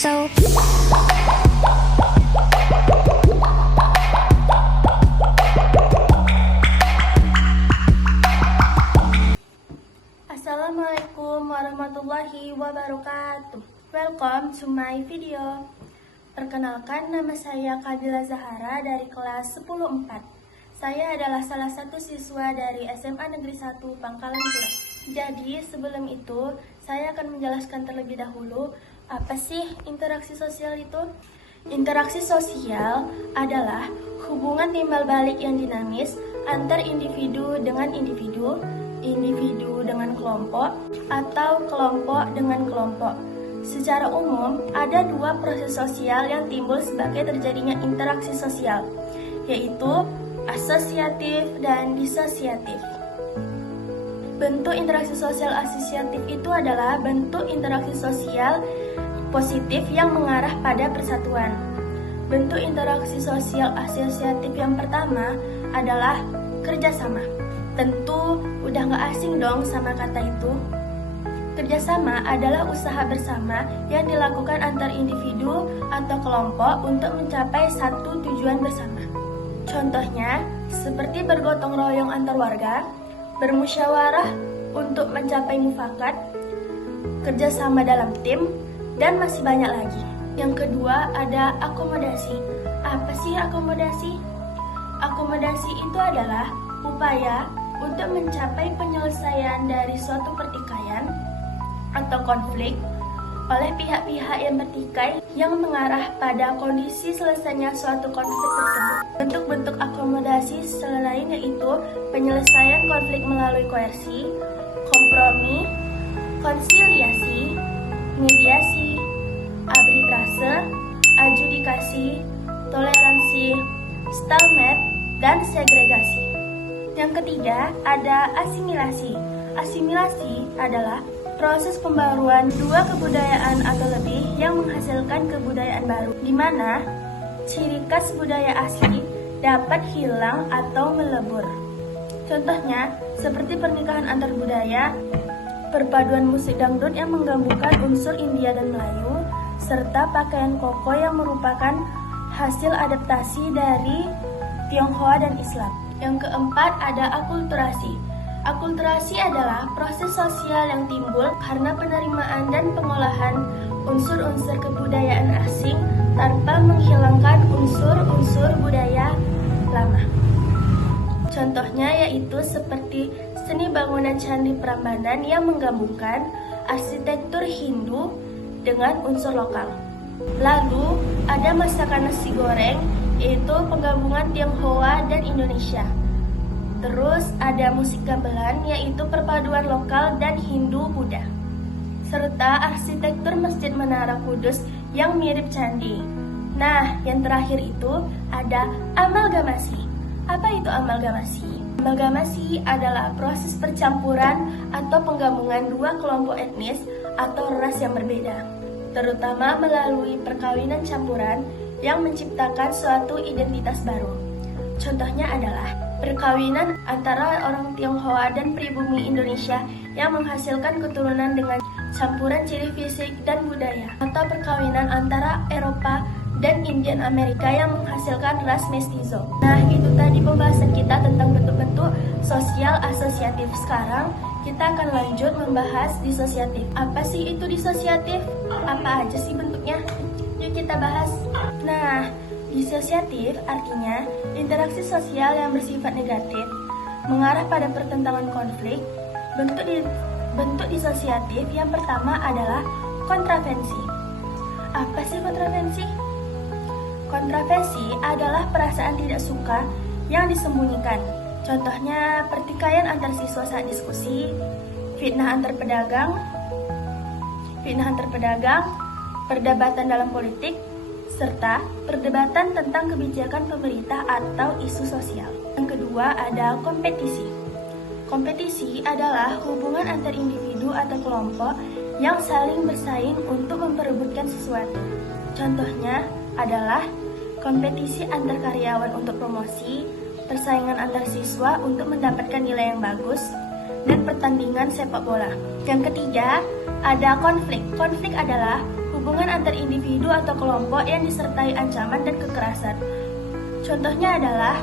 So Assalamualaikum warahmatullahi wabarakatuh. Welcome to my video. Perkenalkan, nama saya Kabila Zahara dari kelas 10-4. Saya adalah salah satu siswa dari SMA Negeri 1 Pangkalan Pura. Jadi sebelum itu, saya akan menjelaskan terlebih dahulu apa sih interaksi sosial itu. Interaksi sosial adalah hubungan timbal balik yang dinamis antar individu dengan individu, individu dengan kelompok, atau kelompok dengan kelompok. Secara umum, ada dua proses sosial yang timbul sebagai terjadinya interaksi sosial, yaitu asosiatif dan disosiatif. Bentuk interaksi sosial asosiatif itu adalah bentuk interaksi sosial positif yang mengarah pada persatuan. Bentuk interaksi sosial asosiatif yang pertama adalah kerjasama. Tentu udah gak asing dong sama kata itu. Kerjasama adalah usaha bersama yang dilakukan antar individu atau kelompok untuk mencapai satu tujuan bersama. Contohnya, seperti bergotong royong antar warga, bermusyawarah untuk mencapai mufakat, kerjasama dalam tim, dan masih banyak lagi. Yang kedua ada akomodasi. Apa sih akomodasi? Akomodasi itu adalah upaya untuk mencapai penyelesaian dari suatu pertikaian atau konflik oleh pihak-pihak yang bertikai yang mengarah pada kondisi selesainya suatu konflik tersebut. Bentuk-bentuk akomodasi selain yaitu penyelesaian konflik melalui koersi, kompromi, konsiliasi, mediasi, arbitrase, adjudikasi, toleransi, stalemate, dan segregasi. Yang ketiga ada asimilasi. Asimilasi adalah proses pembaruan dua kebudayaan atau lebih yang menghasilkan kebudayaan baru, di mana ciri khas budaya asli dapat hilang atau melebur. Contohnya, seperti pernikahan antar budaya, perpaduan musik dangdut yang menggabungkan unsur India dan Melayu, serta pakaian koko yang merupakan hasil adaptasi dari Tionghoa dan Islam. Yang keempat ada akulturasi. Akulturasi adalah proses sosial yang timbul karena penerimaan dan pengolahan unsur-unsur kebudayaan asing tanpa menghilangkan unsur-unsur budaya lama. Contohnya yaitu seperti seni bangunan Candi Prambanan yang menggabungkan arsitektur Hindu dengan unsur lokal. Lalu ada masakan nasi goreng, yaitu penggabungan Tionghoa dan Indonesia. Terus ada musik gamelan, yaitu perpaduan lokal dan Hindu-Buddha. Serta arsitektur Masjid Menara Kudus yang mirip candi. Nah, yang terakhir itu ada amalgamasi. Apa itu amalgamasi? Amalgamasi adalah proses percampuran atau penggabungan dua kelompok etnis atau ras yang berbeda, terutama melalui perkawinan campuran yang menciptakan suatu identitas baru. Contohnya adalah perkawinan antara orang Tionghoa dan pribumi Indonesia yang menghasilkan keturunan dengan campuran ciri fisik dan budaya, atau perkawinan antara Eropa dan Indian Amerika yang menghasilkan ras mestizo. Nah, itu tadi pembahasan kita tentang bentuk-bentuk sosial asosiatif. Sekarang kita akan lanjut membahas disosiatif. Apa sih itu disosiatif? Apa aja sih bentuknya? Yuk kita bahas. Nah, disosiatif artinya interaksi sosial yang bersifat negatif, mengarah pada pertentangan konflik. Bentuk disosiatif yang pertama adalah kontravensi. Apa sih kontravensi? Kontravensi adalah perasaan tidak suka yang disembunyikan. Contohnya pertikaian antar siswa saat diskusi, fitnah antar pedagang, perdebatan dalam politik, serta perdebatan tentang kebijakan pemerintah atau isu sosial. Yang kedua ada kompetisi. Kompetisi adalah hubungan antar individu atau kelompok yang saling bersaing untuk memperebutkan sesuatu. Contohnya adalah kompetisi antar karyawan untuk promosi, persaingan antar siswa untuk mendapatkan nilai yang bagus, dan pertandingan sepak bola. Yang ketiga, ada konflik. Konflik adalah hubungan antar individu atau kelompok yang disertai ancaman dan kekerasan. Contohnya adalah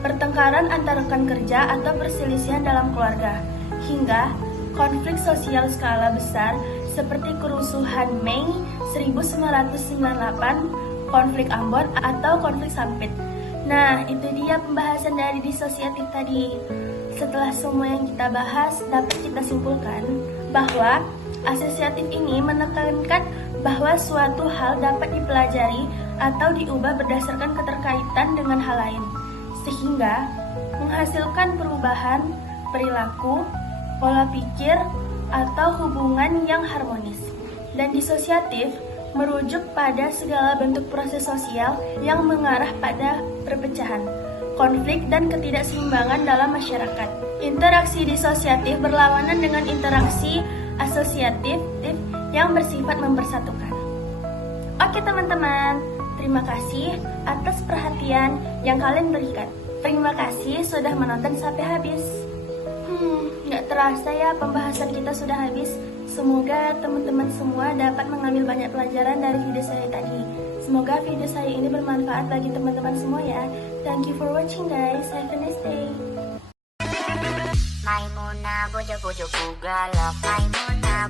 pertengkaran antar rekan kerja atau perselisihan dalam keluarga, hingga konflik sosial skala besar seperti kerusuhan Mei 1998, konflik Ambon, atau konflik Sampit. Nah, itu dia pembahasan dari disosiatif tadi. Setelah semua yang kita bahas, dapat kita simpulkan bahwa asosiatif ini menekankan bahwa suatu hal dapat dipelajari atau diubah berdasarkan keterkaitan dengan hal lain, sehingga menghasilkan perubahan perilaku, pola pikir, atau hubungan yang harmonis. Dan disosiatif merujuk pada segala bentuk proses sosial yang mengarah pada perpecahan, konflik, dan ketidakseimbangan dalam masyarakat. Interaksi disosiatif berlawanan dengan interaksi asosiatif yang bersifat mempersatukan. Oke teman-teman, terima kasih atas perhatian yang kalian berikan. Terima kasih sudah menonton sampai habis. Nggak terasa ya pembahasan kita sudah habis. Semoga teman-teman semua dapat mengambil banyak pelajaran dari video saya tadi. Semoga video saya ini bermanfaat bagi teman-teman semua ya. Thank you for watching guys. Have a nice day. Maimuna bojo-bojo galak, Maimuna